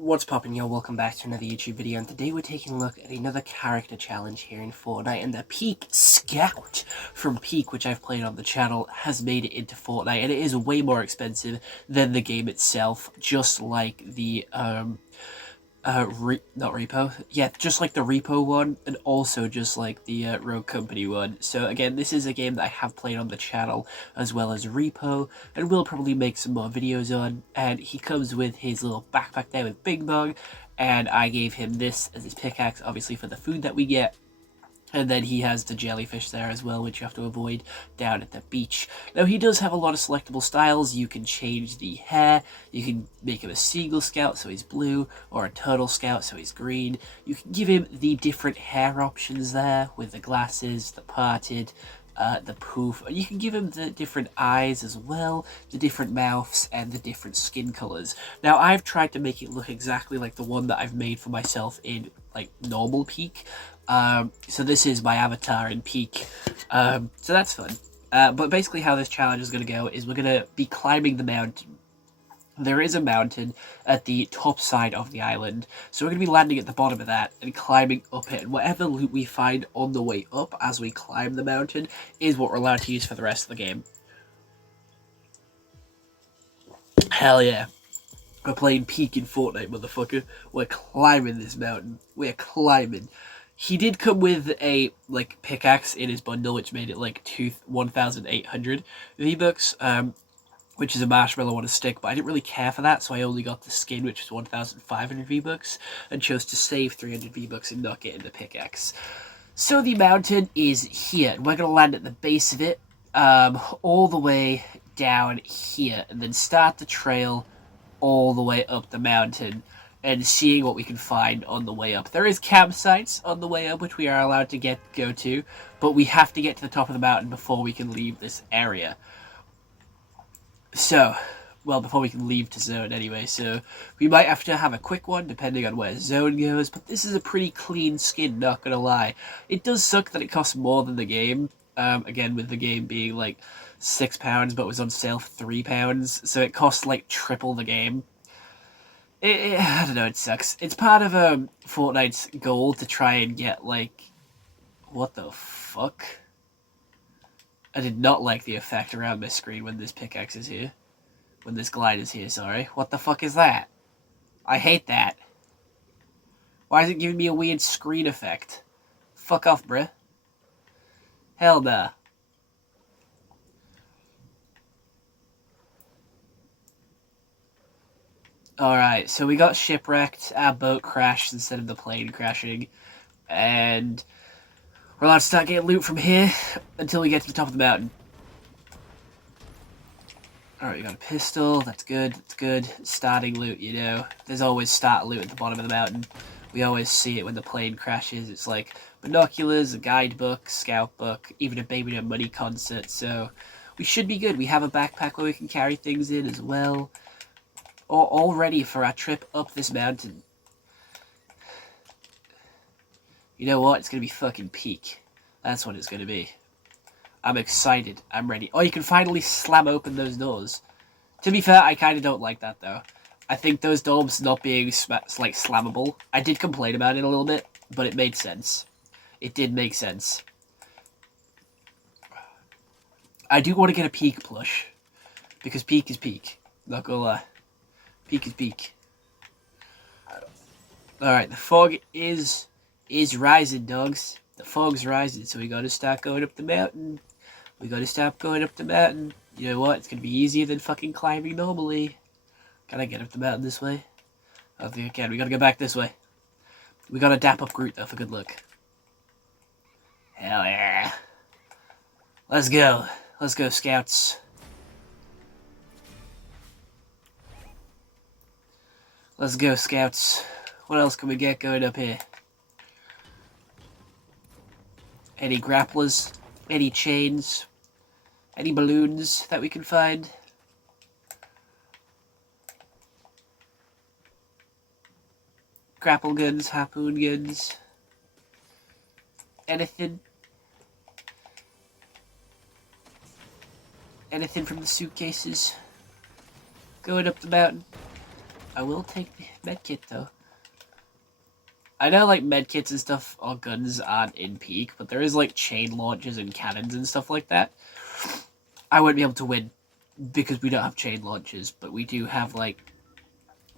What's poppin', yo? Welcome back to another YouTube video, and today we're taking a look at another character challenge here in Fortnite, and the Peak Scoutt from Peak, which I've played on the channel, has made it into Fortnite, and it is way more expensive than the game itself, just like the, not Repo, yeah, just like the Repo one, and also just like the Rogue Company one. So again, this is a game that I have played on the channel, as well as Repo, and we'll probably make some more videos on, and he comes with his little backpack there with Big Bug, and I gave him this as his pickaxe, obviously for the food that we get. And then he has the jellyfish there as well, which you have to avoid down at the beach. Now, he does have a lot of selectable styles. You can change the hair. You can make him a seagull scout, so he's blue, or a turtle scout, so he's green. You can give him the different hair options there, with the glasses, the parted, the poof. You can give him the different eyes as well, the different mouths, and the different skin colors. Now, I've tried to make it look exactly like the one that I've made for myself in, like, normal Peak. So this is my avatar in Peak. So that's fun. But basically how this challenge is going to go is we're going to be climbing the mountain. There is a mountain at the top side of the island, so we're going to be landing at the bottom of that and climbing up it. And whatever loot we find on the way up as we climb the mountain is what we're allowed to use for the rest of the game. Hell yeah. We're playing Peak in Fortnite, motherfucker. We're climbing this mountain. We're climbing. He did come with a, like, pickaxe in his bundle, which made it, like, 1,800 V-Bucks, which is a marshmallow on a stick, but I didn't really care for that, so I only got the skin, which was 1,500 V-Bucks, and chose to save 300 V-Bucks and not get in the pickaxe. So the mountain is here, and we're going to land at the base of it, all the way down here, and then start the trail all the way up the mountain and seeing what we can find on the way up. There is campsites on the way up, which we are allowed to go to, but we have to get to the top of the mountain before we can leave this area. So, well, before we can leave to zone anyway, so we might have to have a quick one, depending on where zone goes, but this is a pretty clean skin, not gonna lie. It does suck that it costs more than the game, again, with the game being, like, £6, but was on sale for £3, so it costs, like, triple the game. I don't know, it sucks. It's part of Fortnite's goal to try and get, like... What the fuck? I did not like the effect around my screen when this pickaxe is here. When this glide is here, sorry. What the fuck is that? I hate that. Why is it giving me a weird screen effect? Fuck off, bruh. Hell nah. Alright, so we got shipwrecked, our boat crashed instead of the plane crashing, and we're allowed to start getting loot from here until we get to the top of the mountain. Alright, we got a pistol, that's good, that's good. Starting loot, you know, there's always start loot at the bottom of the mountain. We always see it when the plane crashes. It's like binoculars, a guidebook, scout book, even a Baby No Money concert, so we should be good. We have a backpack where we can carry things in as well. All ready for our trip up this mountain. You know what? It's going to be fucking Peak. That's what it's going to be. I'm excited. I'm ready. Oh, you can finally slam open those doors. To be fair, I kind of don't like that, though. I think those doors not being, like, slammable. I did complain about it a little bit, but it made sense. It did make sense. I do want to get a Peak plush. Because Peak is Peak. Not gonna lie. Peak is Peak. Alright, the fog is rising, dogs. The fog's rising, so we gotta start going up the mountain. We gotta stop going up the mountain. You know what? It's gonna be easier than fucking climbing normally. Can I get up the mountain this way? I don't think I can. We gotta go back this way. We gotta dap up Groot, though, for good luck. Hell yeah. Let's go. Let's go, Scouts. Let's go, Scouts. What else can we get going up here? Any grapplers? Any chains? Any balloons that we can find? Grapple guns, harpoon guns? Anything? Anything from the suitcases? Going up the mountain? I will take the medkit, though. I know, like, medkits and stuff or guns aren't in peak, but there is, like, chain launchers and cannons and stuff like that. I won't be able to win because we don't have chain launchers, but we do have, like,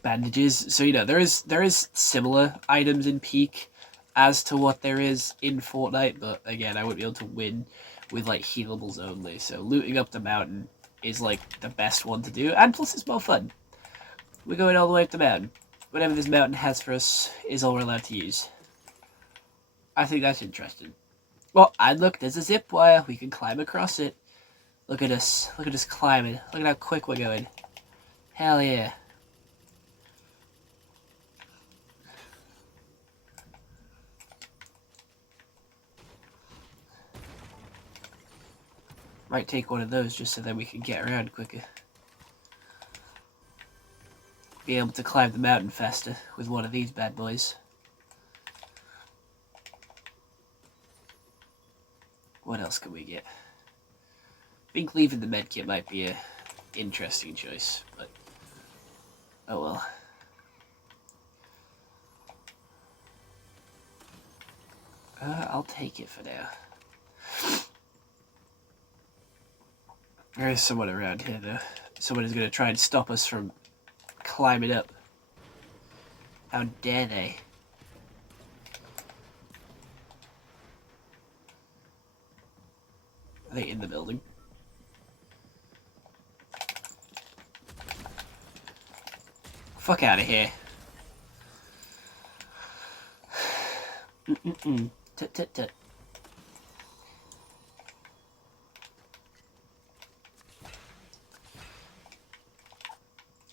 bandages. So, you know, there is similar items in peak as to what there is in Fortnite, but again, I won't be able to win with, like, healables only. So looting up the mountain is, like, the best one to do, and plus it's more fun. We're going all the way up the mountain. Whatever this mountain has for us is all we're allowed to use. I think that's interesting. Well, and look, there's a zip wire. We can climb across it. Look at us. Look at us climbing. Look at how quick we're going. Hell yeah. Might take one of those just so that we can get around quicker. Be able to climb the mountain faster with one of these bad boys. What else can we get? I think leaving the medkit might be a interesting choice, but oh well. I'll take it for now. There is someone around here, though. Someone is going to try and stop us from climbing up. How dare they? Are they in the building? Fuck out of here. Tut tut tut.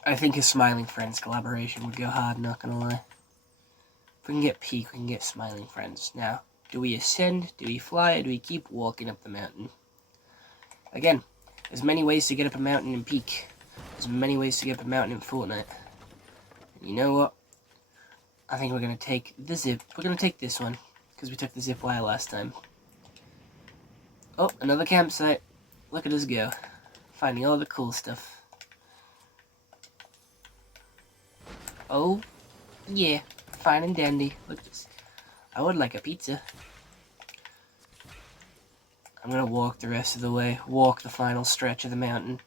I think a Smiling Friends collaboration would go hard, not gonna lie. If we can get peak, we can get Smiling Friends. Now, do we ascend, do we fly, or do we keep walking up the mountain? Again, there's many ways to get up a mountain in peak. There's many ways to get up a mountain in Fortnite. And you know what? I think we're gonna take the zip. We're gonna take this one, because we took the zip wire last time. Oh, another campsite. Look at us go. Finding all the cool stuff. Oh, yeah, fine and dandy. Look at this. I would like a pizza. I'm gonna walk the rest of the way. Walk the final stretch of the mountain.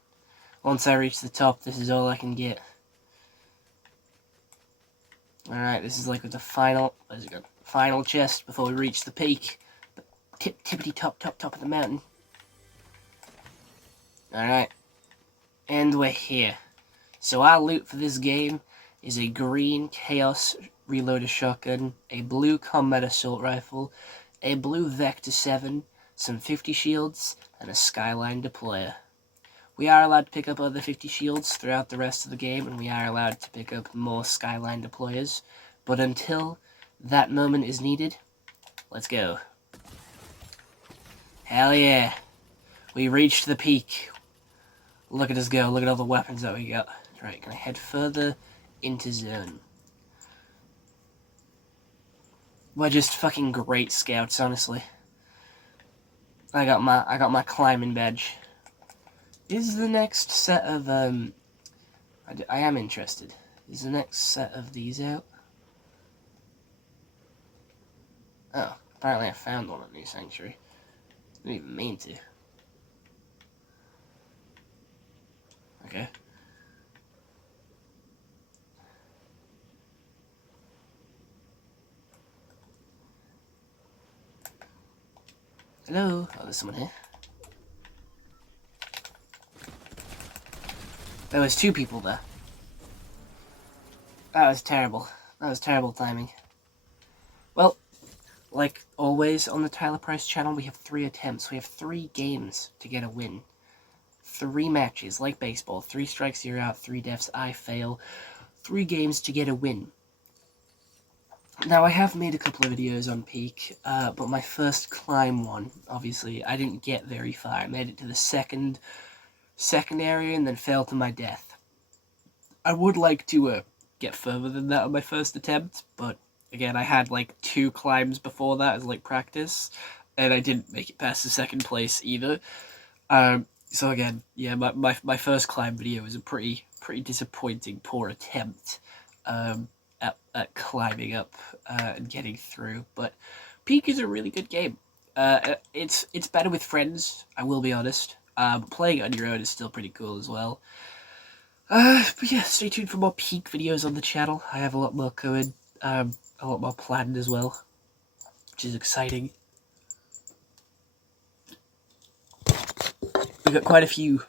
Once I reach the top, this is all I can get. Alright, this is like the final chest before we reach the peak. The tippity top of the mountain. Alright. And we're here. So our loot for this game is a green Chaos Reloader shotgun, a blue Combat Assault Rifle, a blue Vector 7, some 50 shields, and a Skyline Deployer. We are allowed to pick up other 50 shields throughout the rest of the game, and we are allowed to pick up more Skyline Deployers, but until that moment is needed, let's go. Hell yeah. We reached the peak. Look at us go, look at all the weapons that we got. Right, gonna head further into zone. We're just fucking great scouts, honestly. I got my climbing badge. Is the next set of I am interested. Is the next set of these out? Oh, apparently I found one at New Sanctuary. Didn't even mean to. Okay. Hello? Oh, there's someone here. There was two people there. That was terrible. That was terrible timing. Well, like always on the Tyler Price channel, we have 3 attempts. We have 3 games to get a win. 3 matches, like baseball. 3 strikes, you're out. 3 deaths, I fail. 3 games to get a win. Now, I have made a couple of videos on Peak, but my first climb one, obviously, I didn't get very far. I made it to the second area and then fell to my death. I would like to get further than that on my first attempt, but again, I had like 2 climbs before that as like practice, and I didn't make it past the second place either. So again, yeah, my first climb video was a pretty disappointing, poor attempt. at climbing up and getting through. But Peak is a really good game. It's better with friends, I will be honest. Playing on your own is still pretty cool as well. But yeah, stay tuned for more Peak videos on the channel. I have a lot more coming, a lot more planned as well, which is exciting. We've got quite a few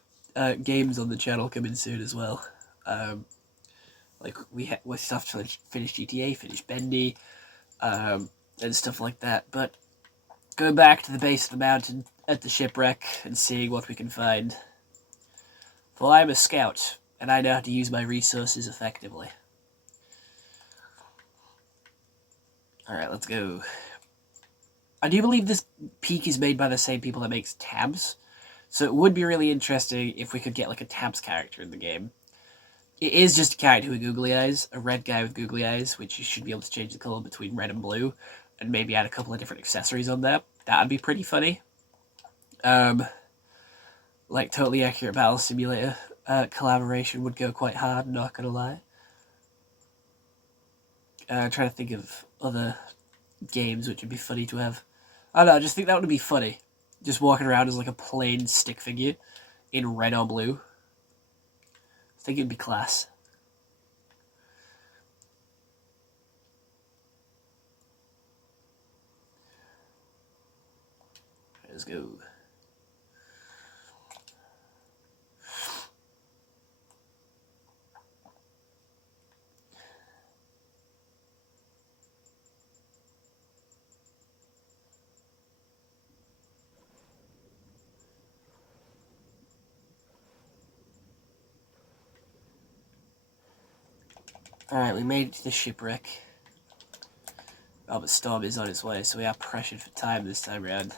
games on the channel coming soon as well. Like we still have to finish GTA, finish Bendy, and stuff like that. But going back to the base of the mountain at the shipwreck and seeing what we can find. For I'm a scout, and I know how to use my resources effectively. Alright, let's go. I do believe this Peak is made by the same people that makes Tabs, so it would be really interesting if we could get like a Tabs character in the game. It is just a character with googly eyes, a red guy with googly eyes, which you should be able to change the colour between red and blue, and maybe add a couple of different accessories on there. That would be pretty funny. Like Totally Accurate Battle Simulator collaboration would go quite hard, not gonna lie. Trying to think of other games which would be funny to have. I don't know, I just think that would be funny. Just walking around as like a plain stick figure in red or blue. I think it'd be class. Let's go. Alright, we made it to the shipwreck. Oh, but Storm is on its way, so we are pressured for time this time around.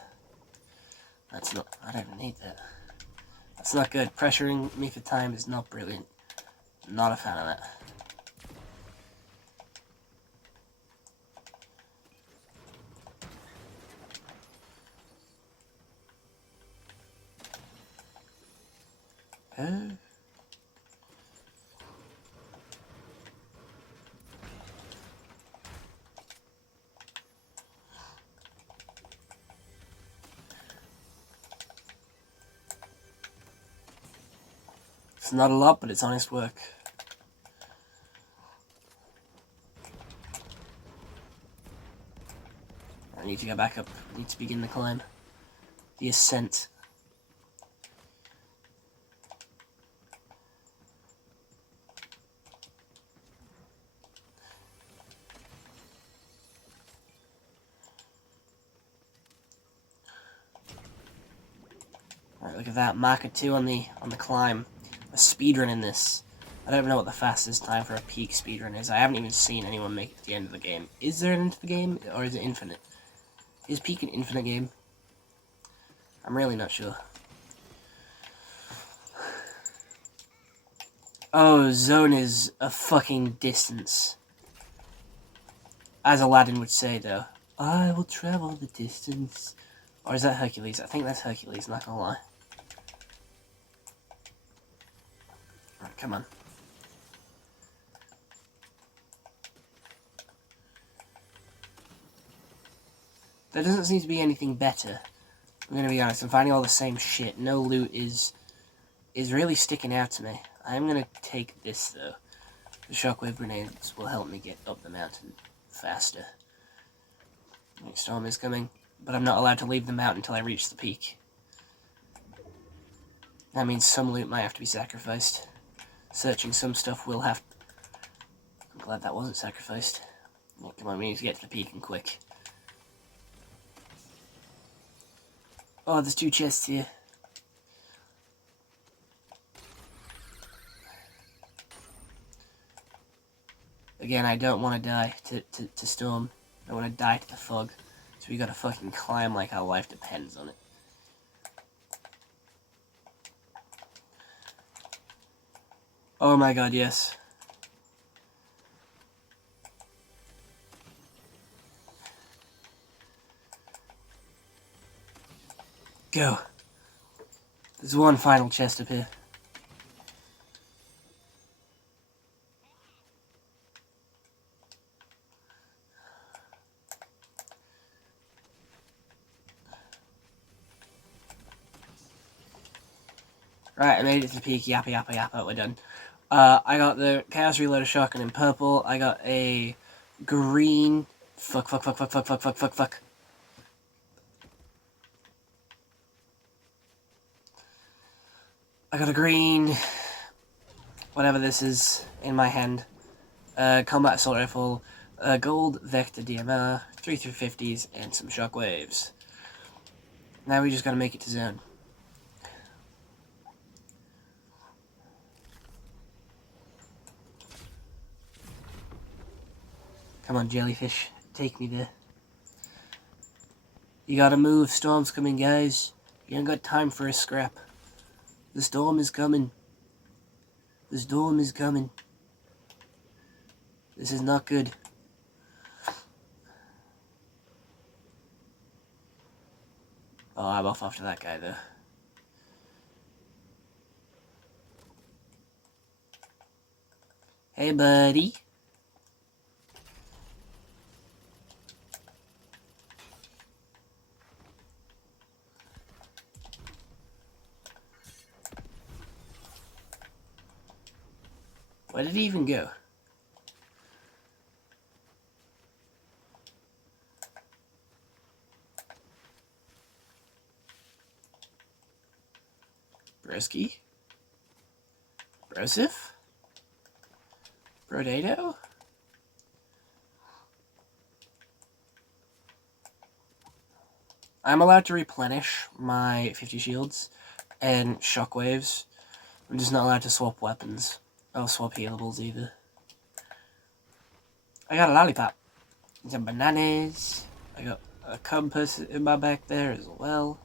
That's not... I don't even need that. That's not good. Pressuring me for time is not brilliant. Not a fan of that. It's not a lot, but it's honest work. I need to go back up. I need to begin the climb. The ascent. Alright, look at that. Marker 2 on the climb. A speedrun in this. I don't know what the fastest time for a Peak speedrun is. I haven't even seen anyone make it to the end of the game. Is there an end to the game, or is it infinite? Is Peak an infinite game? I'm really not sure. Oh, zone is a fucking distance. As Aladdin would say, though. I will travel the distance. Or is that Hercules? I think that's Hercules, not gonna lie. Alright, come on. There doesn't seem to be anything better. I'm gonna be honest, I'm finding all the same shit. No loot is really sticking out to me. I am gonna take this, though. The shockwave grenades will help me get up the mountain faster. Next storm is coming, but I'm not allowed to leave the mountain until I reach the peak. That means some loot might have to be sacrificed. Searching some stuff will have... I'm glad that wasn't sacrificed. Yeah, come on, we need to get to the peak and quick. Oh, there's 2 chests here. Again, I don't want to die to storm. I want to die to the fog. So we gotta fucking climb like our life depends on it. Oh my god, yes. Go. There's one final chest up here. Right, I made it to the peak. Yappa, yappa, yappa. We're done. I got the Chaos Reloader Shotgun in purple. I got a green... Fuck. I got a green... whatever this is in my hand. Combat Assault Rifle, gold Vector DMR, 3 350s, and some shockwaves. Now we just gotta make it to zone. Come on, jellyfish. Take me there. You gotta move. Storm's coming, guys. You ain't got time for a scrap. The storm is coming. The storm is coming. This is not good. Oh, I'm off after that guy, though. Hey, buddy. Where did he even go? Broski? Brosif? Brodato? I'm allowed to replenish my 50 shields and shockwaves. I'm just not allowed to swap weapons. I'll swap healables either. I got a lollipop. Some bananas. I got a compass in my back there as well.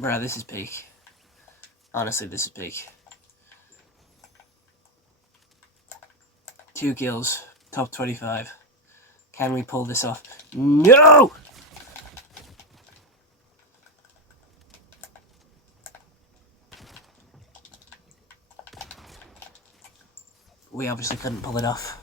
Bruh, this is peak. Honestly, this is peak. 2 kills. Top 25. Can we pull this off? No! We obviously couldn't pull it off.